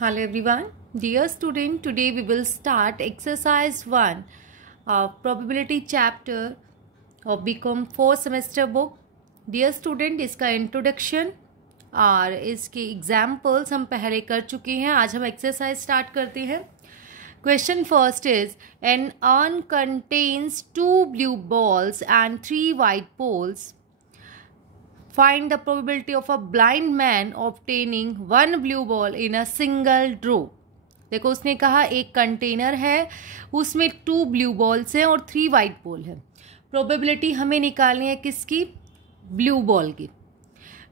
Hello everyone. Dear student, today we will start exercise 1 of probability chapter of BCom 4 semester book. Dear student, इसका introduction और इसके examples हम पहले कर चुके हैं. आज हम exercise start करते हैं. Question first is, an urn contains 2 blue balls and 3 white balls. Find the probability of a blind man obtaining 1 blue ball in a single draw. देखो उसने कहा एक कंटेनर है, उसमें 2 ब्लू बॉल्स हैं और 3 वाइट बॉल है. प्रोबेबिलिटी हमें निकालनी है किसकी? ब्लू बॉल की.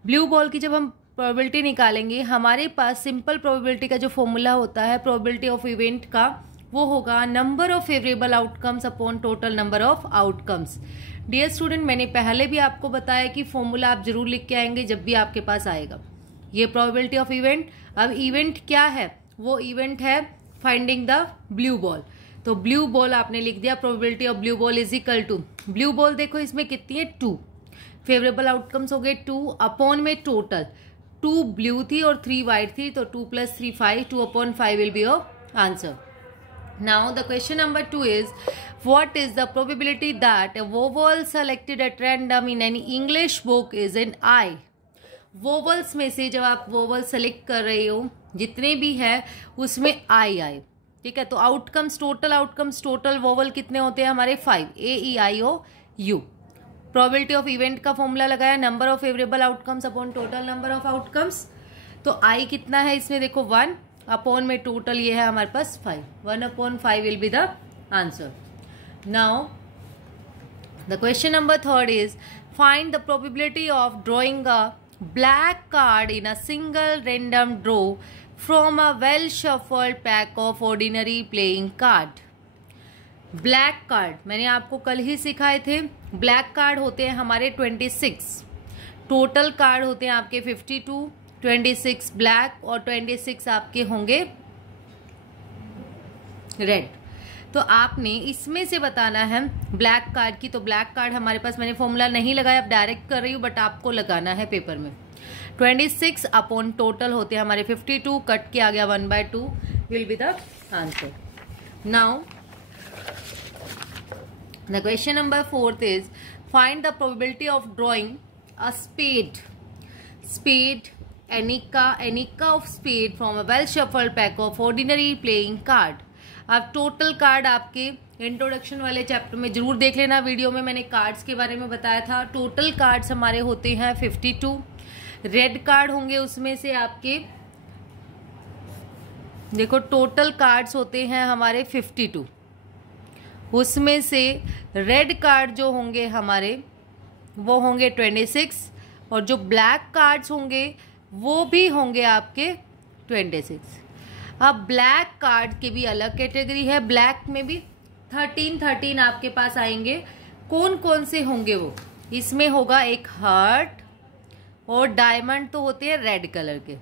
ब्लू बॉल की जब हम प्रोबेबिलिटी निकालेंगे, हमारे पास सिंपल प्रोबेबिलिटी का जो फॉर्मूला होता है प्रोबेबिलिटी ऑफ इवेंट का, वो होगा number of favourable outcomes upon total number of outcomes. Dear student, मैंने पहले भी आपको बताया कि फॉर्मूला आप जरूर लिख के आएंगे जब भी आपके पास आएगा. ये प्रोबेबिलिटी ऑफ इवेंट. अब इवेंट क्या है? वो इवेंट है फाइंडिंग द ब्लू बॉल. तो ब्लू बॉल आपने लिख दिया. Probability of blue ball is equal to, blue ball देखो इसमें कितनी है? 2. फेवरेबल आउटकम्स हो गए 2 अपॉन में टोटल 2 ब्लू थी और 3 वाइट थी, तो 2 + 3 5. 2 upon 5 will be your answer. Now the question number 2 is, what is the probability that a vowel selected at random in any English book is an I? Vowels में से जब आप vowel select कर रहे हो, जितने भी है उसमें I आए. ठीक है, तो आउटकम्स टोटल वोवल कितने होते हैं हमारे? 5. AEIOU. प्रोबेबिलिटी ऑफ इवेंट का फॉर्मूला लगाया, number of favourable outcomes upon total number of outcomes. तो I कितना है इसमें? देखो 1 अपॉन में टोटल ये है हमारे पास 5. 1 upon 5 will be the answer. Now the question number 3 is, find the probability of drawing a black card in a single random draw from a well shuffled pack of ordinary playing card. Black card मैंने आपको कल ही सिखाए थे. Black card होते हैं हमारे 26, total card होते हैं आपके 52, 26 ब्लैक और 26 आपके होंगे रेड. तो आपने इसमें से बताना है ब्लैक कार्ड की. तो ब्लैक कार्ड हमारे पास, मैंने फॉर्मूला नहीं लगाया, अब डायरेक्ट कर रही हूं, बट आपको लगाना है पेपर में. 26 अपॉन टोटल होते हैं हमारे 52, कट के आ गया 1/2 will be the answer. Now the question number 4 is, find the probability of drawing a spade. An ace of spade from a well shuffled pack of ordinary playing card. अब total card आपके introduction वाले chapter में जरूर देख लेना. Video में मैंने cards के बारे में बताया था. टोटल कार्ड्स हमारे होते हैं 52. रेड कार्ड होंगे उसमें से आपके, देखो टोटल कार्ड्स होते हैं हमारे 52. उसमें से रेड कार्ड जो होंगे हमारे वो होंगे 26 और जो ब्लैक कार्ड्स होंगे वो भी होंगे आपके 26. अब ब्लैक कार्ड की भी अलग कैटेगरी है. ब्लैक में भी 13 आपके पास आएंगे. कौन कौन से होंगे वो? इसमें होगा एक हार्ट और डायमंड, तो होते हैं रेड कलर के.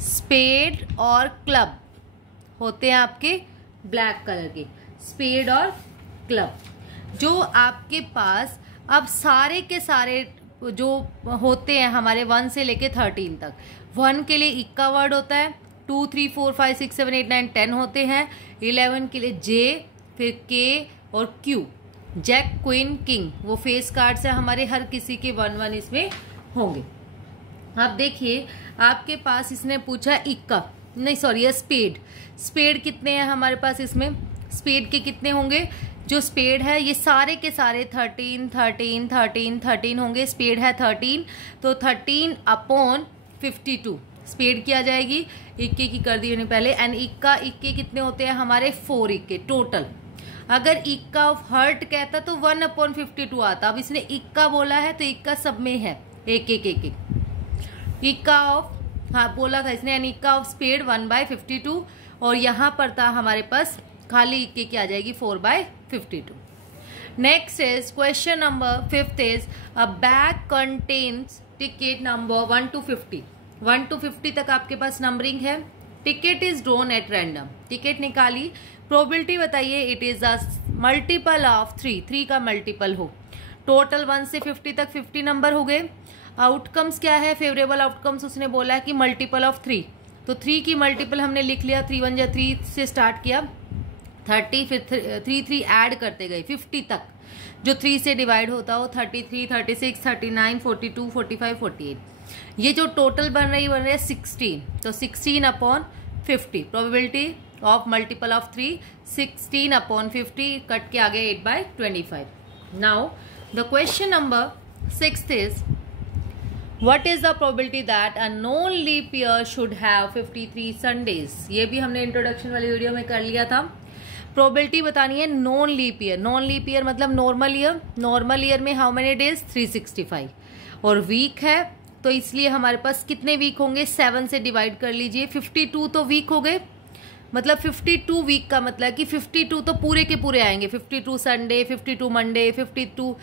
स्पेड और क्लब होते हैं आपके ब्लैक कलर के. स्पेड और क्लब जो आपके पास, अब सारे के सारे जो होते हैं हमारे 1 से लेके 13 तक. 1 के लिए इक्का वर्ड होता है. 2 3 4 5 6 7 8 9 10 होते हैं. 11 के लिए जे, फिर के और क्यू. जैक, क्वीन, किंग वो फेस कार्ड्स है हमारे. हर किसी के 1 इसमें होंगे. अब देखिए आपके पास इसने पूछा इक्का, नहीं सॉरी ये स्पेड कितने हैं हमारे पास? इसमें स्पेड के कितने होंगे? जो स्पेड है ये सारे के सारे 13 होंगे. स्पेड है 13, तो 13 अपॉन 52 स्पेड की आ जाएगी. इक्के की कर दी मैंने पहले. एंड इक्के कितने होते हैं हमारे? 4 इक्के टोटल. अगर इक्का ऑफ हर्ट कहता तो 1 upon 52 आता. अब इसने इक्का बोला है तो इक्का सब में है, एक. इक्का ऑफ, हाँ बोला था इसने, एंड इक्का ऑफ स्पेड 1/52 और यहाँ पर था हमारे पास खाली इक्के की आ जाएगी 4/52. Next is question number 5 is, a bag contains ticket number 1 to 50. 1 to 50 तक आपके पास नंबरिंग है. Ticket is drawn at random. Ticket निकाली. प्रोबेबिलिटी बताइए. It is a multiple of 3 का मल्टीपल हो. टोटल 1 से 50 तक 50 नंबर हो गए. आउटकम्स क्या है? फेवरेबल आउटकम्स उसने बोला है कि मल्टीपल ऑफ 3, तो 3 की मल्टीपल हमने लिख लिया, 3 1 जा 3 से स्टार्ट किया 30, फिर 3 ऐड करते गए 50 तक, जो 3 से डिवाइड होता हो 33, 36, 39, 42, 45, 48। ये जो टोटल बन रही है 16, तो 16 upon 50, probability of multiple of 3 16 upon 50, cut के आगे 8/25। Now the question number 6 is what is the probability that a non leap year should have 53 Sundays. ये भी हमने इंट्रोडक्शन वाली वीडियो में कर लिया था। प्रोबेबिलिटी बतानी है non leap year. Non leap year मतलब नॉर्मल ईयर। नॉर्मल ईयर में हाउ मेनी डेज 365, और वीक है तो इसलिए हमारे पास कितने वीक होंगे 7 से डिवाइड कर लीजिए। 52 तो वीक हो गए, मतलब 52 वीक का मतलब कि 52 तो पूरे के पूरे आएंगे। 52 Sunday, 52 Monday, 52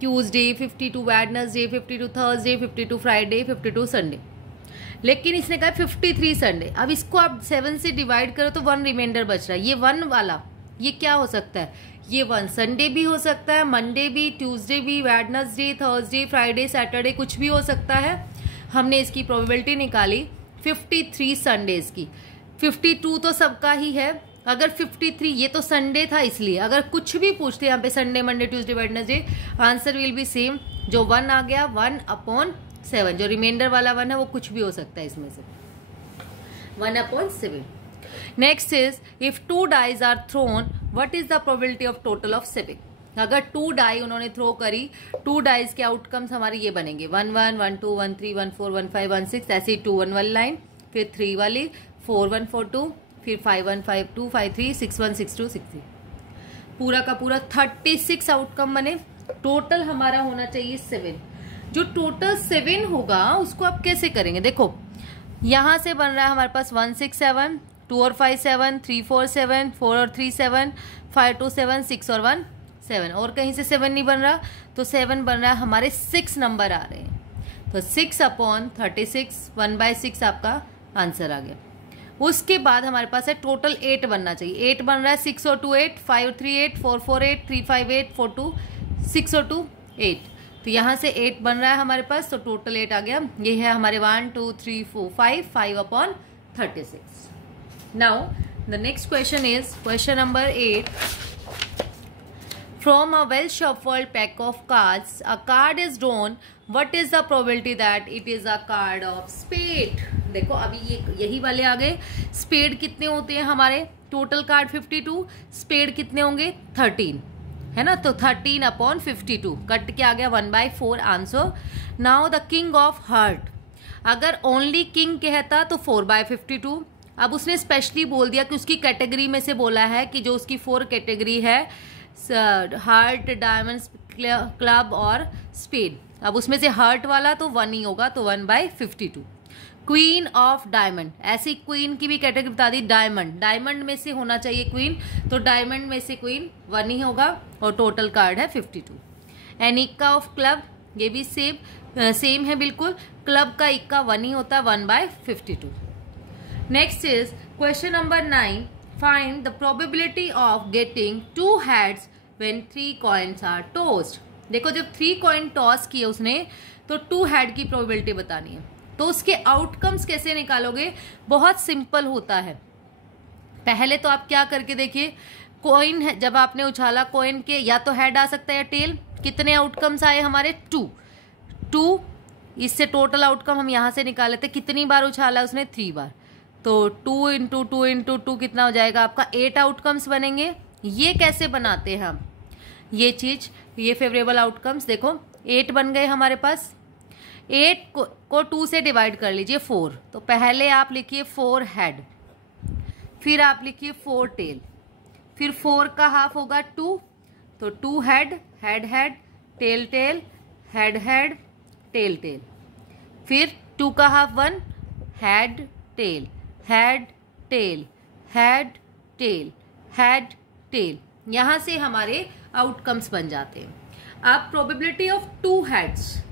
Tuesday, 52 Wednesday, 52 Thursday, 52 Friday, 52 Sunday. लेकिन इसने कहा 53 संडे। अब इसको आप 7 से डिवाइड करो तो 1 रिमाइंडर बच रहा है। ये 1 वाला ये क्या हो सकता है, ये 1 संडे भी हो सकता है, मंडे भी, ट्यूसडे भी, वेडनेसडे, थर्सडे, फ्राइडे, सैटरडे, कुछ भी हो सकता है। हमने इसकी प्रोबेबिलिटी निकाली 53 संडेज की। 52 तो सबका ही है, अगर 53 ये तो संडे था इसलिए, अगर कुछ भी पूछते यहाँ पे Sunday, Monday, Tuesday, Wednesday, answer will be same. जो 1 आ गया 1/7, जो रिमाइंडर वाला 1 है वो कुछ भी हो सकता है इसमें से, 1/7। Next is if 2 dice are thrown what is the probability of total of 7। अगर 2 डाई उन्होंने थ्रो करी, 2 डाइज के आउटकम्स हमारे ये बनेंगे 1 1 1 2 1 3 1 4 1 5 1 6, ऐसे 2 1 1 लाइन, फिर 3 वाली 4 1 4 2, फिर 5 1 5 2 5 3 6 1 6 2 6 3, पूरा का पूरा 36 आउटकम बने। टोटल हमारा होना चाहिए 7। जो टोटल 7 होगा उसको आप कैसे करेंगे, देखो यहां से बन रहा है हमारे पास 1 6 7, 2 और 5 7, 3 4 7, 4 और 3 7, 5 2 7, 6 और 1 7, और कहीं से 7 नहीं बन रहा, तो 7 बन रहा है, हमारे 6 नंबर आ रहे हैं। तो 6/36, 1/6 आपका आंसर आ गया। उसके बाद हमारे पास है टोटल 8 बनना चाहिए। 8 बन रहा है 6 और 2 8, 5 और 3 8, 4 4 8, 3 5 8, 4 2 6 और 2 8, तो यहाँ से 8 बन रहा है हमारे पास, तो टोटल 8 आ गया। ये है हमारे 1 2 3 4 5, 5/36। Now the next question is question number 8। From a well shuffled pack of cards, a card is drawn. What is the probability that it is a card of spade? देखो अभी यही वाले आ गए। स्पेड कितने होते हैं हमारे, टोटल कार्ड 52, स्पेड कितने होंगे 13, है ना, तो 13/52, कट के आ गया 1/4 answer. Now the king of heart, अगर ओनली किंग कहता तो 4/52। अब उसने स्पेशली बोल दिया कि उसकी कैटेगरी में से बोला है कि जो उसकी 4 कैटेगरी है हार्ट, डायमंड्स, क्लब और स्पेड। अब उसमें से हार्ट वाला तो 1 ही होगा, तो 1/52। क्वीन ऑफ डायमंड, ऐसी क्वीन की भी कैटेगरी बता दी, डायमंड, डायमंड में से होना चाहिए क्वीन, तो डायमंड में से क्वीन 1 ही होगा, और टोटल कार्ड है 52। एंड इक्का ऑफ क्लब, ये भी सेम है बिल्कुल, क्लब का इक्का 1 ही होता है, 1/52। Next is question number 9। Find the probability of getting 2 heads when 3 coins are tossed। देखो जब 3 कॉइन टॉस किए उसने तो 2 हेड की प्रोबेबिलिटी बतानी है। तो उसके आउटकम्स कैसे निकालोगे, बहुत सिंपल होता है। पहले तो आप क्या करके देखिए, कॉइन है जब आपने उछाला, कॉइन के या तो हेड आ सकता है या टेल। कितने आउटकम्स आए हमारे 2। इससे टोटल आउटकम हम यहां से निकाल लेते, कितनी बार उछाला उसने 3 बार, तो 2 × 2 × 2 कितना हो जाएगा आपका 8 आउटकम्स बनेंगे। ये कैसे बनाते हैं हम, ये चीज, ये फेवरेबल आउटकम्स देखो 8 बन गए हमारे पास। 8 को 2 से डिवाइड कर लीजिए 4, तो पहले आप लिखिए 4 हेड, फिर आप लिखिए 4 टेल, फिर 4 का हाफ होगा 2, तो 2 head, head head, tail tail, head head, tail tail, फिर 2 का half 1, head tail, head tail, head tail, head tail. यहां से हमारे आउटकम्स बन जाते हैं। अब प्रोबेबिलिटी ऑफ 2 हेड्स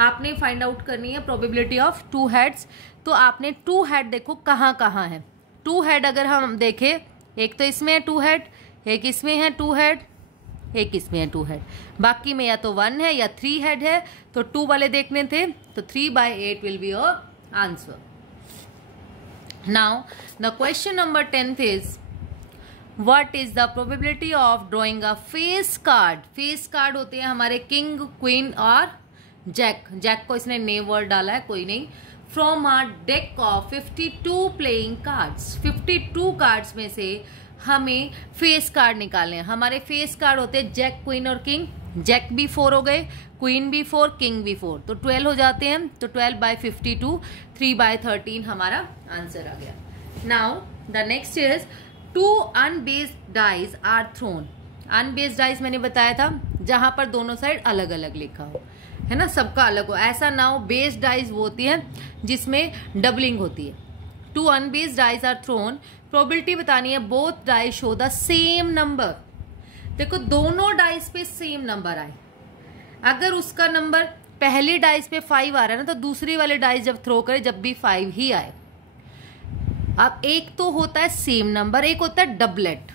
आपने फाइंड आउट करनी है, प्रोबेबिलिटी ऑफ 2 हेड्स। तो आपने 2 हेड देखो कहाँ कहाँ है। 2 हेड अगर हम देखें, एक तो इसमें है 2 हेड, एक इसमें है 2 हेड, एक इसमें है 2 हेड, बाकी में या तो 1 है या 3 हेड है, तो 2 वाले देखने थे, तो 3/8 will be your answer. Now the question number 10th is, what is the probability of drawing a face card? Face card होते हैं हमारे किंग, क्वीन और जैक. जैक को इसने नेम वर्ड डाला है, कोई नहीं. From a deck of 52 playing cards. 52 cards में से हमें फेस कार्ड निकालने हैं. हमारे फेस कार्ड होते हैं जैक, क्वीन और किंग. जैक भी 4 हो गए, क्वीन भी 4, किंग भी 4, तो 12 हो जाते हैं. तो 12/52, 3/13 हमारा आंसर आ गया. Now the next is 2 unbiased dice are thrown. Unbiased dice मैंने बताया था जहां पर दोनों साइड अलग अलग लिखा हो, है ना, सबका अलग हो. ऐसा ना हो. बेस्ड डाइज वो होती है जिसमें डबलिंग होती है. 2 unbiased dice are thrown. Probability बतानी है both dice show the same number. देखो दोनों डाइस पे सेम नंबर आए. अगर उसका नंबर पहले डाइस पे 5 आ रहा है ना, तो दूसरी वाले डाइस जब थ्रो करे जब भी 5 ही आए. अब एक तो होता है सेम नंबर, एक होता है डबलेट.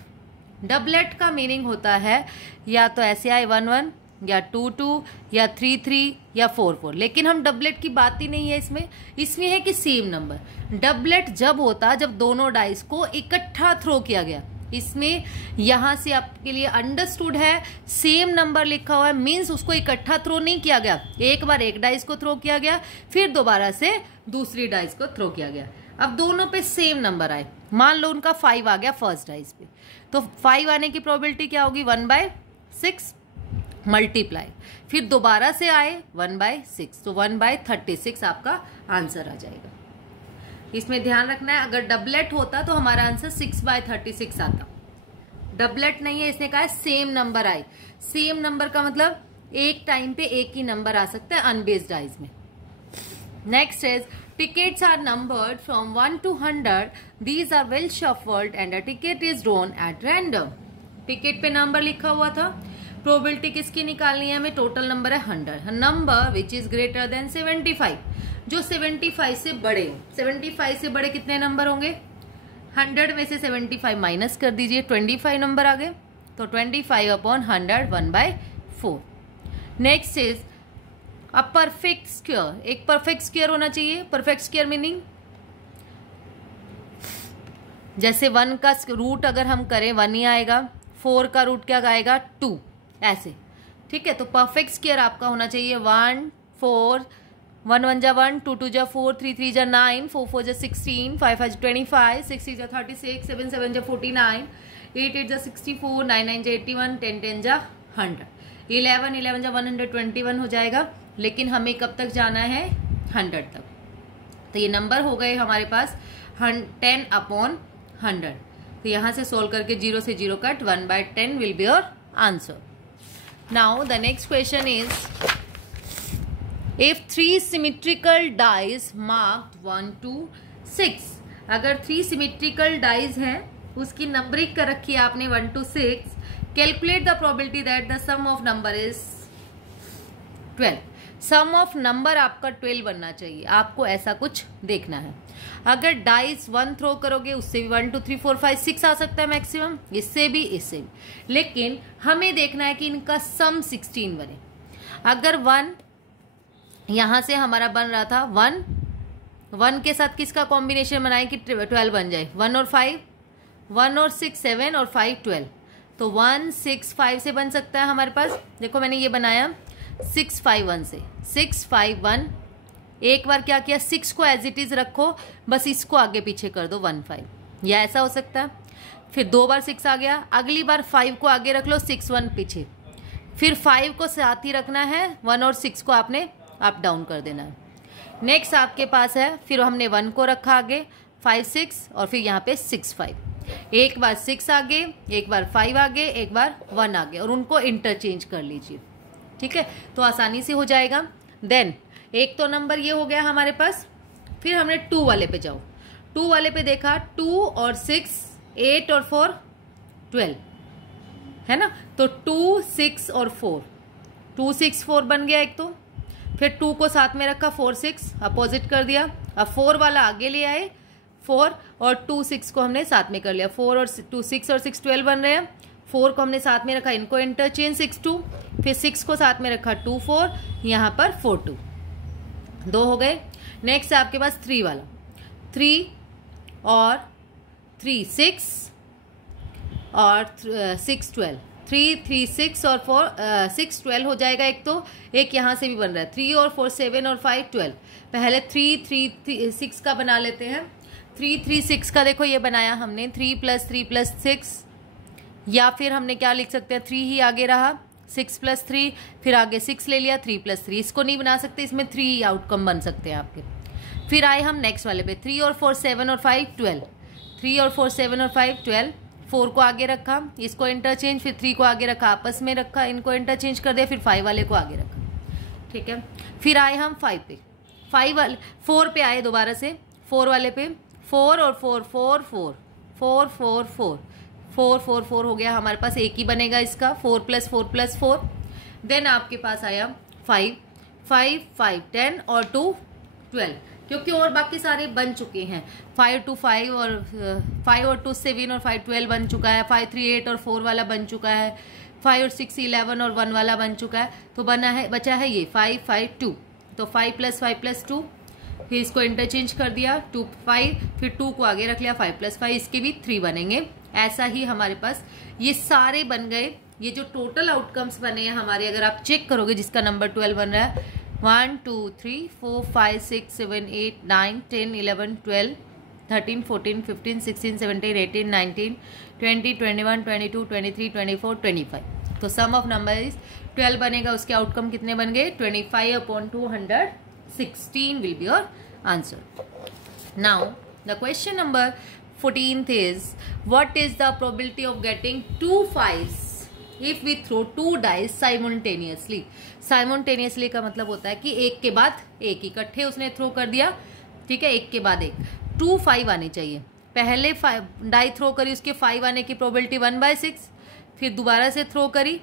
डबलेट का मीनिंग होता है या तो ऐसे आए 1-1 या 2-2 या 3-3 या 4-4. लेकिन हम डबलेट की बात ही नहीं है इसमें. इसमें है कि सेम नंबर. डबलेट जब होता जब दोनों डाइस को इकट्ठा थ्रो किया गया. इसमें यहां से आपके लिए अंडरस्टूड है, सेम नंबर लिखा हुआ है मींस उसको इकट्ठा थ्रो नहीं किया गया. एक बार एक डाइस को थ्रो किया गया, फिर दोबारा से दूसरी डाइस को थ्रो किया गया. अब दोनों पे सेम नंबर आए. मान लो उनका 5 आ गया फर्स्ट डाइस पे, तो 5 आने की प्रोबेबिलिटी क्या होगी? 1/6 मल्टीप्लाई, फिर दोबारा से आए 1/6, तो 1/36 आपका आंसर आ जाएगा. इसमें ध्यान रखना है, अगर डबलेट होता तो हमारा आंसर 6/36 आता. डबलेट नहीं है, इसने कहा है सेम नंबर आए. सेम नंबर का मतलब एक टाइम पे एक ही नंबर आ सकता है अनबेस्ड डाइज में. Next is tickets are numbered from 1 to 100. These are well shuffled and a ticket is drawn at random. Ticket पे नंबर लिखा हुआ था. प्रोबेबिलिटी किसकी निकालनी है हमें? टोटल नंबर है 100. Number which is greater than 75, जो 75 से बड़े. 75 से बड़े कितने नंबर होंगे? 100 में से 75 माइनस कर दीजिए, 25 नंबर आ गए. तो 25/100 1/4. Next is a perfect square. एक परफेक्ट स्क्वायर होना चाहिए. परफेक्ट स्क्वायर मीनिंग जैसे 1 का रूट अगर हम करें 1 ही आएगा, 4 का रूट क्या आएगा? 2, ऐसे. ठीक है, तो परफेक्ट स्क्वायर आपका होना चाहिए 1 4, 1 1 जा 1, 2 2 जा 4, 3 3 जा 9, 4 4 जा 16, 5 5 जा 25, 6 6 जा 36, 7 7 जा 49, 8 8 जा 64, 9 9 जा 81, 10 10 जा 100, 11 11 जा 121 हो जाएगा. लेकिन हमें कब तक जाना है? 100 तक. तो ये नंबर हो गए हमारे पास 10/100. तो यहां से सोल्व करके 0 से 0 cut, 1/10 will be your answer. Now the next question is, if 3 symmetrical dies marked 1 to 6. अगर 3 symmetrical dies हैं, उसकी नंबरिंग कर रखी है आपने 1 to 6. Calculate the probability that the sum of number is 12. Sum of number आपका 12 बनना चाहिए. आपको ऐसा कुछ देखना है. अगर डाइस 1 थ्रो करोगे उससे भी 1 2 3 4 5 6 आ सकता है मैक्सिमम, इससे भी इससे भी. लेकिन हमें देखना है कि इनका सम 16 बने. अगर 1 यहां से हमारा बन रहा था 1 के साथ किसका कॉम्बिनेशन बनाए कि 12 बन जाए? 1 और 5, 1 और 6 7 और 5 12. तो 1 6 5 से बन सकता है हमारे पास. देखो मैंने ये बनाया 6 5 1 से. 6 5 1. एक बार क्या किया, 6 को एज इट इज रखो, बस इसको आगे पीछे कर दो 1 5. या ऐसा हो सकता है. फिर 2 बार 6 आ गया, अगली बार 5 को आगे रख लो, 6 1 पीछे. फिर 5 को साथ ही रखना है, 1 और 6 को आपने अप डाउन कर देना है. नेक्स्ट आपके पास है, फिर हमने 1 को रखा आगे, 5 6 और फिर यहाँ पे 6 5. एक बार 6 आगे, एक बार 5 आगे, एक बार 1 आगे, और उनको इंटरचेंज कर लीजिए. ठीक है, तो आसानी से हो जाएगा. देन एक तो नंबर ये हो गया हमारे पास. फिर हमने 2 वाले पे जाओ. 2 वाले पे देखा 2 और 6 8 और 4 12 है ना. तो 2 6 और 4, 2 6 4 बन गया एक तो. फिर 2 को साथ में रखा, 4 6 अपोजिट कर दिया. अब 4 वाला आगे ले आए 4, और 2 6 को हमने साथ में कर लिया. 4 और 2 6 और 6 12 बन रहे हैं. 4 को हमने साथ में रखा, इनको इंटरचेंज 6 2. फिर 6 को साथ में रखा 2 4, यहाँ पर 4 2, 2 हो गए. नेक्स्ट है आपके पास 3 वाला. 3 और 3 6 और 6 12, 3 3 6 और 4 6 12 हो जाएगा। एक यहाँ से भी बन रहा है 3 और 4 7 और 5 12। पहले 3 3 6 का बना लेते हैं। 3 3 6 का देखो ये बनाया हमने 3 + 3 + 6, या फिर हमने क्या लिख सकते हैं 3 ही आगे रहा 6 + 3, फिर आगे 6 ले लिया 3 + 3। इसको नहीं बना सकते, इसमें 3 आउटकम बन सकते हैं आपके। फिर आए हम नेक्स्ट वाले पे 3 और 4 7 और 5 12, 3 और 4 7 और 5 12। 4 को आगे रखा, इसको इंटरचेंज, फिर 3 को आगे रखा, आपस में रखा, इनको इंटरचेंज कर दिया, फिर 5 वाले को आगे रखा। ठीक है, फिर आए हम 5 पे, 5 वाले 4 पे आए दोबारा से, 4 वाले पे 4 और 4 4 4 4 4 4 4 4 4 हो गया हमारे पास, एक ही बनेगा इसका 4 + 4 + 4। देन आपके पास आया 5 5 5 10 और 2 12, क्योंकि और बाकी सारे बन चुके हैं। 5 2 5 और 5 और 2 7 और 5 12 बन चुका है। 5 3 8 और 4 वाला बन चुका है। 5 और 6 11 और 1 वाला बन चुका है। तो बचा है ये 5 5 2, तो 5 + 5 + 2, फिर इसको इंटरचेंज कर दिया 2 5, फिर 2 को आगे रख लिया 5 + 5, इसके भी 3 बनेंगे। ऐसा ही हमारे पास ये सारे बन गए। ये जो टोटल आउटकम्स बने हैं हमारे, अगर आप चेक करोगे जिसका नंबर 12 बन रहा है 1 2 3 4 5 6 7 8 9 10 11 12 13 14 15 16 17 18 19 20 21 22 23 24 25। तो सम ऑफ नंबर इज 12 बनेगा, उसके आउटकम कितने बन गए 25/216 will be your answer. Now the question number 14th is what is the probability of getting 2 5s if we throw 2 dice simultaneously। Simultaneously का मतलब होता है कि एक के बाद एक, इकट्ठे उसने थ्रो कर दिया, ठीक है, एक के बाद एक। 2 5 आने चाहिए, पहले डाई थ्रो करी, उसके 5 आने की प्रोबेबिलिटी 1/6, फिर दोबारा से थ्रो करी,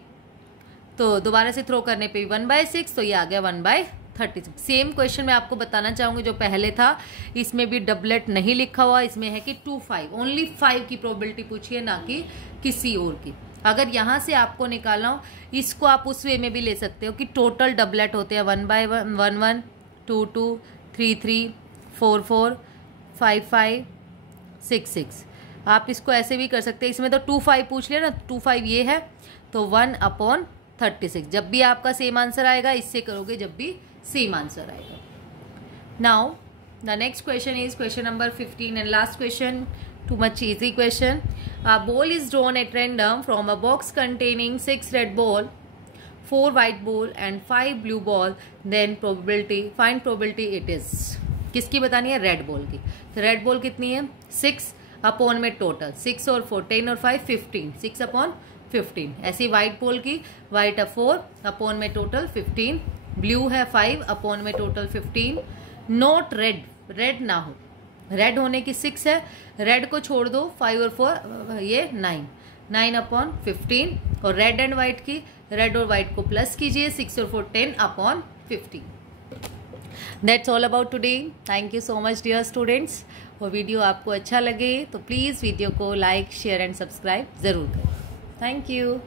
तो दोबारा से थ्रो करने पे 1/6, तो ये आ गया 1/36। सेम क्वेश्चन मैं आपको बताना चाहूंगी जो पहले था, इसमें भी डबलेट नहीं लिखा हुआ, इसमें है कि 2 5 ओनली 5 की प्रोबेबिलिटी पूछी है, ना कि किसी और की। अगर यहाँ से आपको निकालना हो, इसको आप उस वे में भी ले सकते हो कि टोटल डबलेट होते हैं 1/1 1 1 2 2 3 3 4 4 5 5 6 6। आप इसको ऐसे भी कर सकते हैं, इसमें तो 2 5 पूछ लिया ना, 2 5 ये है, तो 1/36। जब भी आपका सेम आंसर आएगा, इससे करोगे जब भी सेम आंसर आएगा। Now the next question is question number 15 and last question, too much easy question. A ball is drawn at random from a box containing 6 red ball, 4 white ball and 5 blue ball. Then find probability it is. किसकी बतानी है? Red ball की। तो red ball कितनी है? 6 upon में total 6 और 4 10 और 5 15, 6/15। ऐसी व्हाइट बॉल की, व्हाइट 4 अपॉन में टोटल 15, ब्लू है 5 अपॉन में टोटल 15। नोट रेड, रेड ना हो, रेड होने की 6 है, रेड को छोड़ दो, 5 और 4 ये 9/15। और रेड एंड व्हाइट की, रेड और व्हाइट को प्लस कीजिए, 6 और 4 10/15। That's all about today. Thank you so much dear students. और वीडियो आपको अच्छा लगे तो प्लीज़ वीडियो को लाइक शेयर एंड सब्सक्राइब ज़रूर करें। Thank you.